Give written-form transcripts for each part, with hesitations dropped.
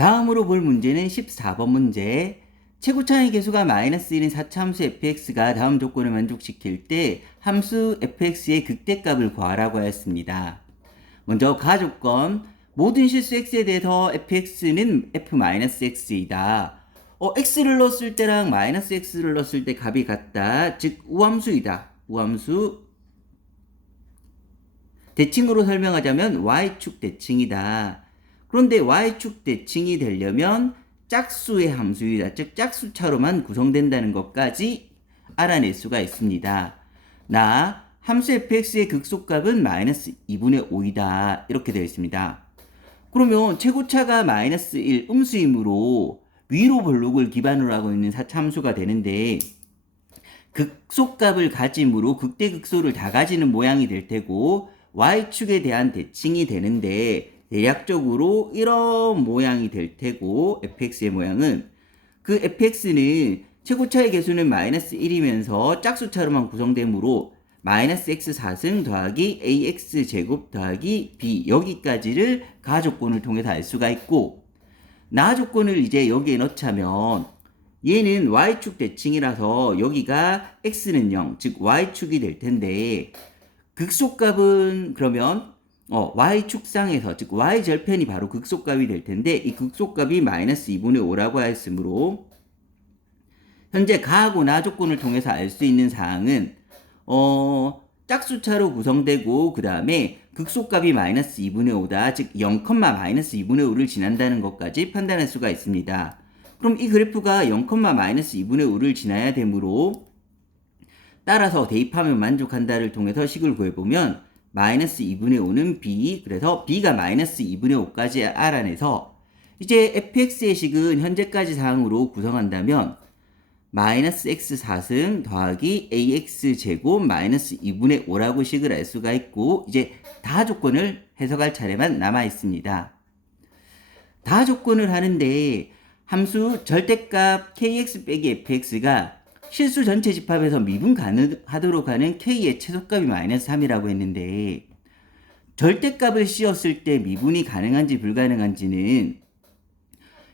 다음으로 볼 문제는 14번 문제. 최고차의 계수가 마이너스 1인 4차 함수 fx가 다음 조건을 만족시킬 때 함수 fx의 극대값을 구하라고 하였습니다. 먼저 가조건, 모든 실수 x에 대해서 fx는 f-x이다. x를 넣었을 때랑 마이너스 x를 넣었을 때 값이 같다. 즉 우함수이다. 우함수. 대칭으로 설명하자면 y축 대칭이다. 그런데 y축 대칭이 되려면 짝수의 함수이다. 즉 짝수차로만 구성된다는 것까지 알아낼 수가 있습니다. 함수 fx의 극소값은 마이너스 2분의 5이다. 이렇게 되어 있습니다. 그러면 최고차가 마이너스 1 음수이므로 위로 볼록을 기반으로 하고 있는 사차함수가 되는데 극소값을 가짐으로 극대극소를 다 가지는 모양이 될 테고 y축에 대한 대칭이 되는데 대략적으로 이런 모양이 될 테고 fx의 모양은 그 fx는 최고차의 개수는 마이너스 1이면서 짝수차로만 구성되므로 마이너스 x 4승 더하기 ax 제곱 더하기 b 여기까지를 가조건을 통해서 알 수가 있고 나 조건을 이제 여기에 넣자면 얘는 y축 대칭이라서 여기가 x는 0, 즉 y축이 될 텐데 극소값은 그러면 y축상에서 즉 y절편이 바로 극소값이 될 텐데 이 극소값이 마이너스 2분의 5라고 하였으므로 현재 가하고 나 조건을 통해서 알 수 있는 사항은 짝수차로 구성되고 그 다음에 극소값이 마이너스 2분의 5다. 즉 0, 마이너스 2분의 5를 지난다는 것까지 판단할 수가 있습니다. 그럼 이 그래프가 0, 마이너스 2분의 5를 지나야 되므로 따라서 대입하면 만족한다를 통해서 식을 구해보면 마이너스 2분의 5는 b, 그래서 b가 마이너스 2분의 5까지 알아내서 이제 fx의 식은 현재까지 사항으로 구성한다면 마이너스 x 4승 더하기 ax 제곱 마이너스 2분의 5라고 식을 알 수가 있고 이제 다 조건을 해석할 차례만 남아 있습니다. 다 조건을 하는데 함수 절대값 kx 빼기 fx가 실수 전체 집합에서 미분 가능하도록 하는 k의 최소값이 마이너스 3이라고 했는데 절대값을 씌웠을 때 미분이 가능한지 불가능한지는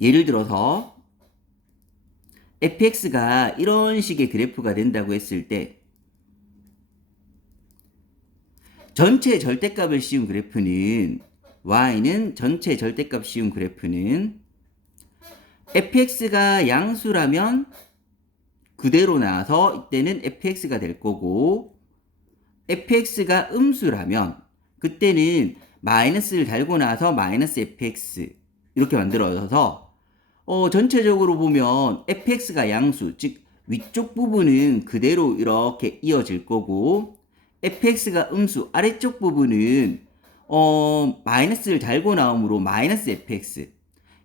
예를 들어서 fx가 이런 식의 그래프가 된다고 했을 때 전체 절대값을 씌운 그래프는 y는 전체 절대값 씌운 그래프는 fx가 양수라면 그대로 나와서 이때는 fx가 될 거고 fx가 음수라면 그때는 마이너스를 달고 나서 마이너스 fx 이렇게 만들어져서 전체적으로 보면 fx가 양수 즉 위쪽 부분은 그대로 이렇게 이어질 거고 fx가 음수 아래쪽 부분은 마이너스를 달고 나오므로 마이너스 fx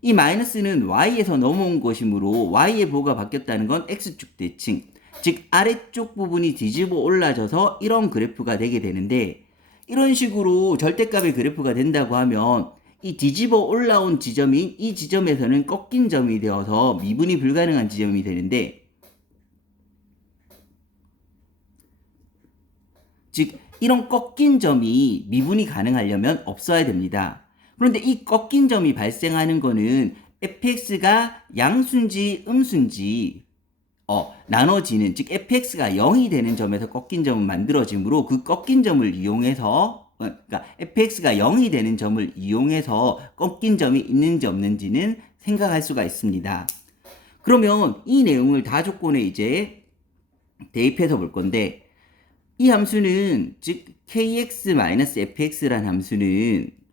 이 마이너스는 y에서 넘어온 것이므로 y의 보호가 바뀌었다는 건 x축 대칭, 즉 아래쪽 부분이 뒤집어 올라져서 이런 그래프가 되게 되는데 이런 식으로 절대값의 그래프가 된다고 하면 이 뒤집어 올라온 지점인 이 지점에서는 꺾인 점이 되어서 미분이 불가능한 지점이 되는데 즉 이런 꺾인 점이 미분이 가능하려면 없어야 됩니다. 그런데 이 꺾인 점이 발생하는 거는 fx가 양수인지 음수인지 나눠지는 즉 fx가 0이 되는 점에서 꺾인 점은 만들어지므로 그 꺾인 점을 이용해서 그러니까 fx가 0이 되는 점을 이용해서 꺾인 점이 있는지 없는지는 생각할 수가 있습니다. 그러면 이 내용을 다 조건에 이제 대입해서 볼 건데 이 함수는 즉 kx-fx라는 함수는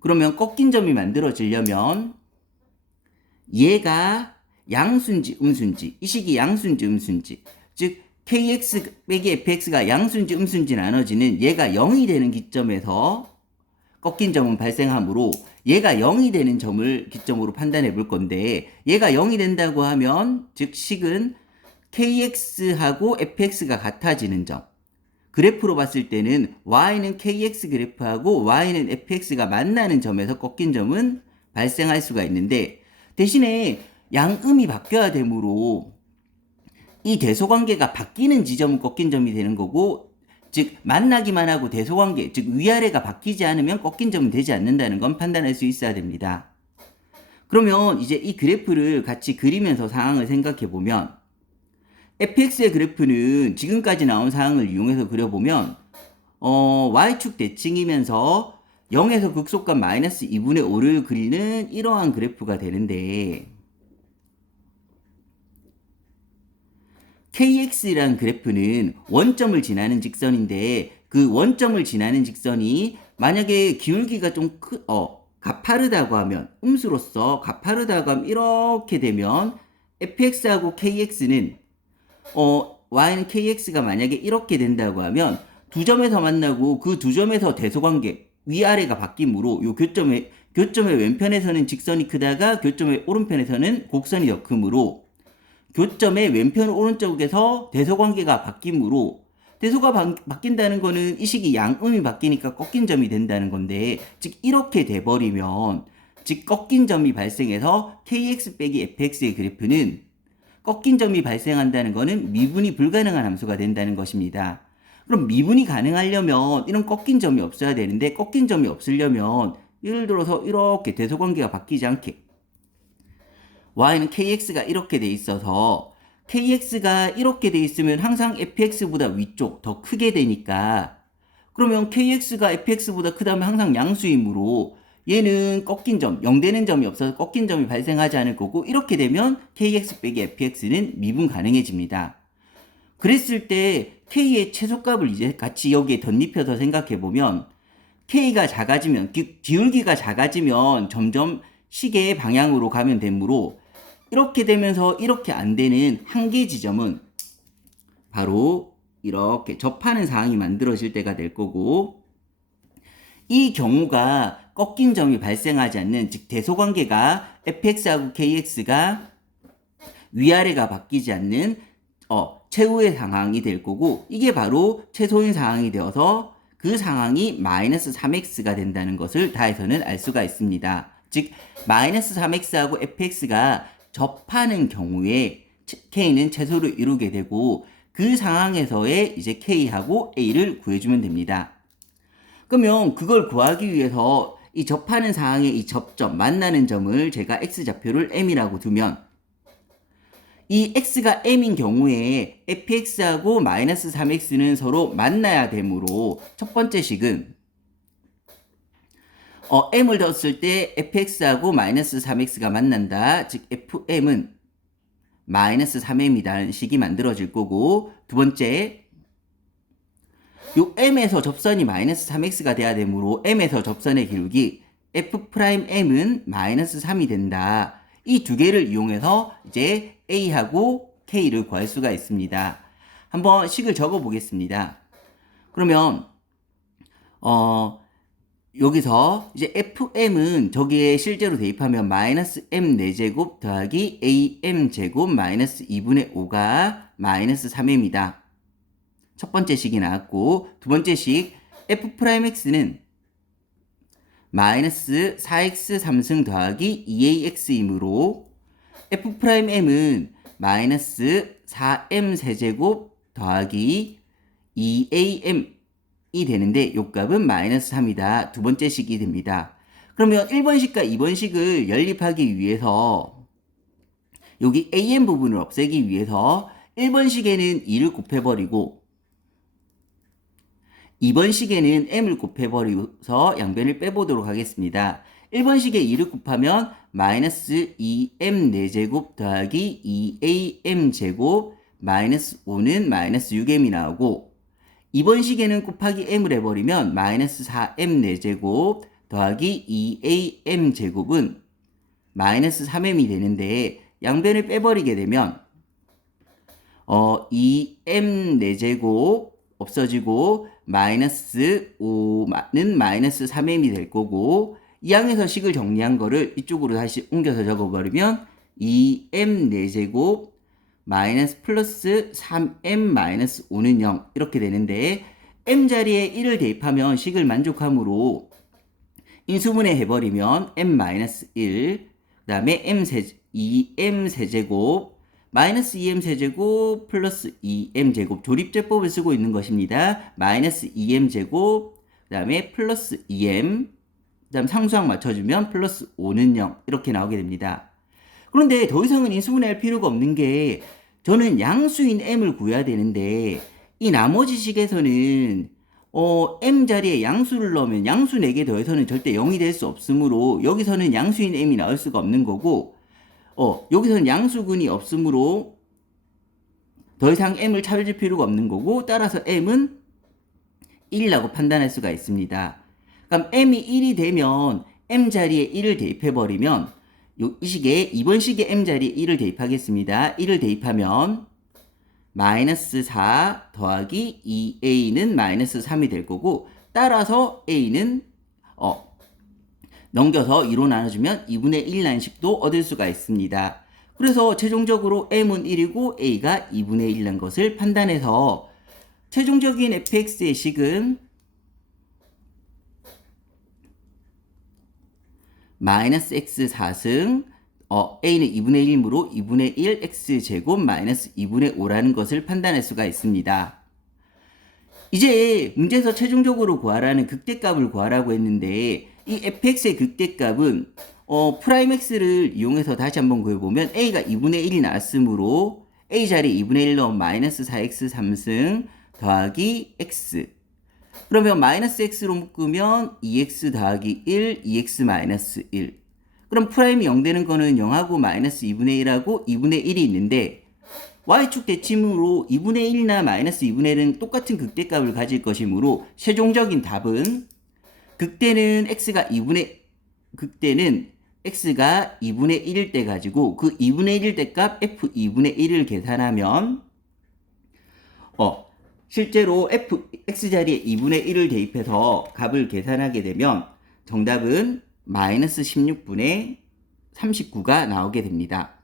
그러면 꺾인 점이 만들어지려면 얘가 양수인지 음수인지 이 식이 양수인지 음수인지 즉 kx 빼기 fx가 양수인지 음수인지 나눠지는 얘가 0이 되는 기점에서 꺾인 점은 발생하므로 얘가 0이 되는 점을 기점으로 판단해 볼 건데 얘가 0이 된다고 하면 즉 식은 kx하고 fx가 같아지는 점 그래프로 봤을 때는 y는 kx 그래프하고 y는 fx가 만나는 점에서 꺾인 점은 발생할 수가 있는데 대신에 양음이 바뀌어야 되므로 이 대소관계가 바뀌는 지점은 꺾인 점이 되는 거고 즉 만나기만 하고 대소관계 즉 위아래가 바뀌지 않으면 꺾인 점은 되지 않는다는 건 판단할 수 있어야 됩니다. 그러면 이제 이 그래프를 같이 그리면서 상황을 생각해 보면 fx의 그래프는 지금까지 나온 상황을 이용해서 그려보면 y축 대칭이면서 0에서 극속값 마이너스 2분의 5를 그리는 이러한 그래프가 되는데 kx라는 그래프는 원점을 지나는 직선인데 그 원점을 지나는 직선이 만약에 기울기가 좀 가파르다고 하면 음수로서 가파르다고 하면 이렇게 되면 fx하고 kx는 y는 kx가 만약에 이렇게 된다고 하면 두 점에서 만나고 그 두 점에서 대소관계 위아래가 바뀌므로 요 교점의 왼편에서는 직선이 크다가 교점의 오른편에서는 곡선이 더 크므로 교점의 왼편 오른쪽에서 대소관계가 바뀌므로 대소가 바뀐다는 거는 이 식이 양음이 바뀌니까 꺾인 점이 된다는 건데 즉 이렇게 돼버리면 즉 꺾인 점이 발생해서 kx 빼기 fx의 그래프는 꺾인 점이 발생한다는 것은 미분이 불가능한 함수가 된다는 것입니다. 그럼 미분이 가능하려면 이런 꺾인 점이 없어야 되는데 꺾인 점이 없으려면 예를 들어서 이렇게 대소관계가 바뀌지 않게 y는 kx가 이렇게 돼 있어서 kx가 이렇게 돼 있으면 항상 fx보다 위쪽 더 크게 되니까 그러면 kx가 fx보다 크다면 항상 양수이므로 얘는 꺾인 점, 0 되는 점이 없어서 꺾인 점이 발생하지 않을 거고 이렇게 되면 kx 빼기 fx는 미분 가능해집니다. 그랬을 때 k의 최소값을 이제 같이 여기에 덧입혀서 생각해 보면 k가 작아지면 기울기가 작아지면 점점 시계의 방향으로 가면 되므로 이렇게 되면서 이렇게 안 되는 한계 지점은 바로 이렇게 접하는 상황이 만들어질 때가 될 거고 이 경우가 꺾인 점이 발생하지 않는 즉 대소관계가 fx하고 kx가 위아래가 바뀌지 않는 최후의 상황이 될 거고 이게 바로 최소인 상황이 되어서 그 상황이 마이너스 3x가 된다는 것을 다에서는 알 수가 있습니다. 즉 마이너스 3x하고 fx가 접하는 경우에 k는 최소를 이루게 되고 그 상황에서의 이제 k하고 a를 구해주면 됩니다. 그러면 그걸 구하기 위해서 이 접하는 상황의 이 접점, 만나는 점을 제가 x좌표를 m이라고 두면 이 x가 m인 경우에 fx하고 마이너스 3x는 서로 만나야 되므로 첫 번째 식은 m을 뒀을 때 fx하고 마이너스 3x가 만난다. 즉 fm은 마이너스 3m이라는 식이 만들어질 거고 두 번째 요 m에서 접선이 마이너스 3x가 돼야 되므로 m에서 접선의 기울기 f'm은 마이너스 3이 된다. 이 두 개를 이용해서 이제 a하고 k를 구할 수가 있습니다. 한번 식을 적어 보겠습니다. 그러면 여기서 이제 fm은 저기에 실제로 대입하면 마이너스 m 4제곱 더하기 am 제곱 마이너스 2분의 5가 마이너스 3m이다. 첫 번째 식이 나왔고 두 번째 식 f'x는 마이너스 4x 3승 더하기 2ax이므로 f'm은 마이너스 4m 세제곱 더하기 2am 이 되는데 요 값은 마이너스 3이다. 두 번째 식이 됩니다. 그러면 1번식과 2번식을 연립하기 위해서 여기 am 부분을 없애기 위해서 1번식에는 2를 곱해버리고 2번식에는 m을 곱해버려서 양변을 빼보도록 하겠습니다. 1번식에 2를 곱하면 마이너스 2m 4제곱 더하기 2am 제곱 마이너스 5는 마이너스 6m이 나오고 2번식에는 곱하기 m을 해버리면 마이너스 4m 4제곱 더하기 2am 제곱은 마이너스 3m이 되는데 양변을 빼버리게 되면 2m 4제곱 없어지고 마이너스 5는 마이너스 3m이 될 거고 이 항에서 식을 정리한 거를 이쪽으로 다시 옮겨서 적어버리면 2m 4제곱 마이너스 플러스 3m 마이너스 5는 0 이렇게 되는데 m 자리에 1을 대입하면 식을 만족하므로 인수분해 해버리면 m 마이너스 1 그 다음에 2m 세제곱 마이너스 2m 세제곱 플러스 2m 제곱 조립제법을 쓰고 있는 것입니다. 마이너스 2m 제곱 그 다음에 플러스 2m 그다음 상수항 맞춰주면 플러스 5는 0 이렇게 나오게 됩니다. 그런데 더 이상은 인수분해할 필요가 없는 게 저는 양수인 m을 구해야 되는데 이 나머지 식에서는 m 자리에 양수를 넣으면 양수 4개 더해서는 절대 0이 될 수 없으므로 여기서는 양수인 m이 나올 수가 없는 거고 여기서는 양수근이 없으므로 더 이상 m을 찾을 필요가 없는 거고 따라서 m은 1이라고 판단할 수가 있습니다. 그럼 m이 1이 되면 m 자리에 1을 대입해버리면 이 식에 2번 식에 m 자리에 1을 대입하겠습니다. 1을 대입하면 마이너스 4 더하기 2a는 마이너스 3이 될 거고 따라서 a는 넘겨서 2로 나눠주면 2분의 1이라는 식도 얻을 수가 있습니다. 그래서 최종적으로 m은 1이고 a가 2분의 1이라는 것을 판단해서 최종적인 fx의 식은 마이너스 x 4승 a는 2분의 1이므로 2분의 1 x제곱 마이너스 2분의 5라는 것을 판단할 수가 있습니다. 이제 문제에서 최종적으로 구하라는 극대값을 구하라고 했는데 이 fx의 극대값은 프라임 x를 이용해서 다시 한번 구해보면 a가 2분의 1이 나왔으므로 a 자리에 2분의 1 넣으면 마이너스 4x 3승 더하기 x 그러면 마이너스 x로 묶으면 2x 더하기 1, 2x 마이너스 1 그럼 프라임이 0 되는 거는 0하고 마이너스 2분의 1하고 2분의 1이 있는데 y축 대칭으로 2분의 1이나 마이너스 2분의 1은 똑같은 극대값을 가질 것이므로 최종적인 답은 극대는 x가 2분의 1일 때 가지고 그 2분의 1일 때 값 f 2분의 1을 계산하면 실제로 x 자리에 2분의 1을 대입해서 값을 계산하게 되면 정답은 마이너스 16분의 39가 나오게 됩니다.